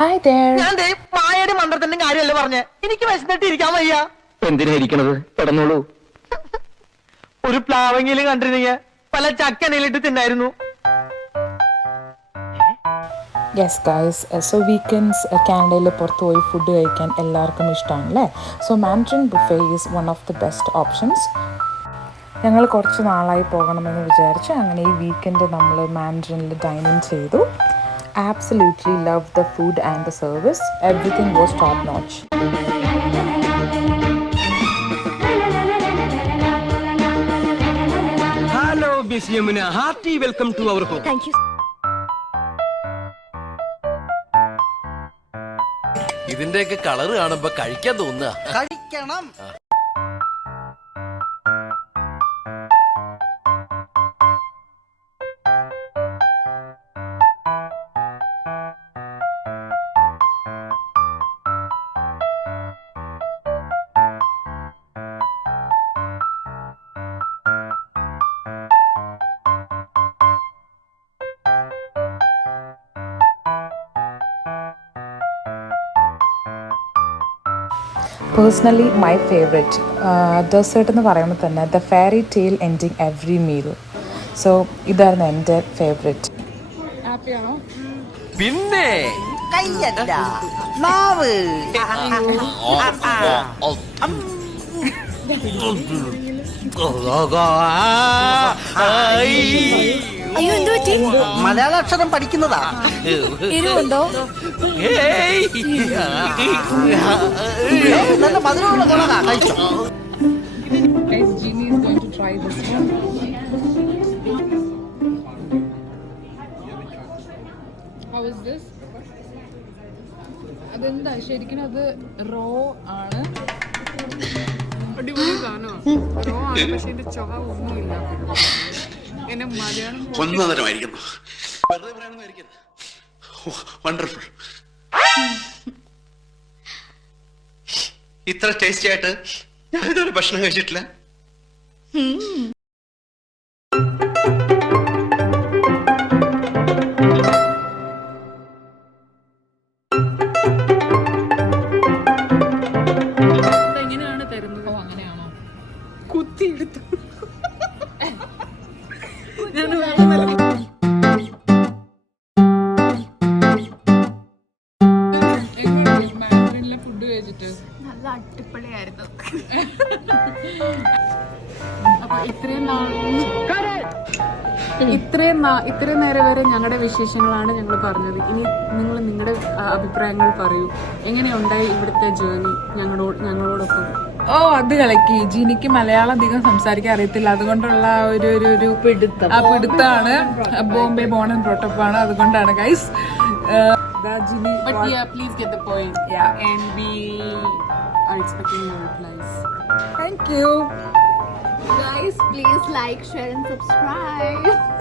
Hi there. ഞാൻ മായയുടെ മന്ത്രത്തിന്റെ കാര്യമല്ലേ പറഞ്ഞേ. എനിക്ക് വിശന്നിട്ട് ഇരിക്കാൻ വയ്യ. എന്തിനാ ഇരിക്കണത്? കിടന്നോളൂ. ഒരു പ്ലാവെങ്കിലും കണ്ടിരുന്നെങ്കിൽ പല ചക്കനയിലിട്ട് തിന്നായിരുന്നു. Yes guys, so weekends Canada പുറത്ത് പോയി ഫുഡ് കഴിക്കാൻ എല്ലാവർക്കും ഇഷ്ടമാണല്ലേ. So Mandarin buffet is one of the best options. ഞങ്ങൾ കുറച്ച് നാളായി പോകണമെന്ന് വിചാരിച്ചു. അങ്ങനെ ഈ വീക്കെൻഡ് നമ്മൾ മാൻഡറിനിൽ ഡൈനിങ് ചെയ്തു. Absolutely loved the food and the service. Everything was top notch. Hello Miss Yamuna, hearty welcome to our home. Thank you. ഇതിന്റെയൊക്കെ കളർ കാണുമ്പോ കഴിക്കാൻ തോന്നുക. കഴിക്കണം. Personally, my favorite dessert എന്ന് പറയുമ്പോൾ തന്നെ the fairy tale ending every meal. So ഇതായിരുന്നു എൻ്റെ ഫേവറേറ്റ്. ഹാപ്പിയാണോ? പിന്നെ കയ്യല്ല നാവ്. അയ്യോ എന്ത് പറ്റി? മലയാള അക്ഷരം പഠിക്കുന്നതാ. എരിവുണ്ടോ? നല്ല മധുരമുള്ള ഗുണമാ. കഴിച്ചോ? Guys, Jeannie is going to try this one. How is this? അതെന്താ ശരിക്കും അത് റോ ആണ്. അടിപൊളി സാധനമാണ്. റോ ആണ്, പക്ഷെ എന്റെ ചൊവ ഒന്നുമില്ല. എന്നെ മലയാളം ഒന്നതരമായിരിക്കുന്നു. വെറുതെ പറയാനൊന്നും വണ്ടർഫുൾ. ഇത്ര ടേസ്റ്റി ആയിട്ട് ഞാൻ ഇതുവരെ ഭക്ഷണം കഴിച്ചിട്ടില്ല. എങ്ങനെയാണ് തരുന്നത്? അങ്ങനെയാണോ? കുത്തിയെടുത്തു. ഞാൻ മാൻഡറിനിലെ ഫുഡ് കഴിച്ചിട്ട് നല്ല അടിപൊളിയായിരുന്നു. അപ്പൊ ഇത്രയും നേരം വരെ ഞങ്ങളുടെ വിശേഷങ്ങളാണ് ഞങ്ങൾ പറഞ്ഞത്. ഇനി നിങ്ങൾ നിങ്ങളുടെ അഭിപ്രായങ്ങൾ പറയൂ. എങ്ങനെയുണ്ടായി ഇവിടുത്തെ ജേർണി ഞങ്ങളോടൊപ്പം? അത് കളക്കി. ജീനിക്ക് മലയാളം അധികം സംസാരിക്കാൻ അറിയത്തില്ല, അതുകൊണ്ടുള്ള ഒരു പിടുത്താണ്. ബോംബെ ബോൺ ആൻഡ് ബ്രോട്ടപ്പ് ആണ്, അതുകൊണ്ടാണ് guys. But yeah, please get the point. Yeah. And we are expecting your replies. Thank you. Guys, please like, share and subscribe.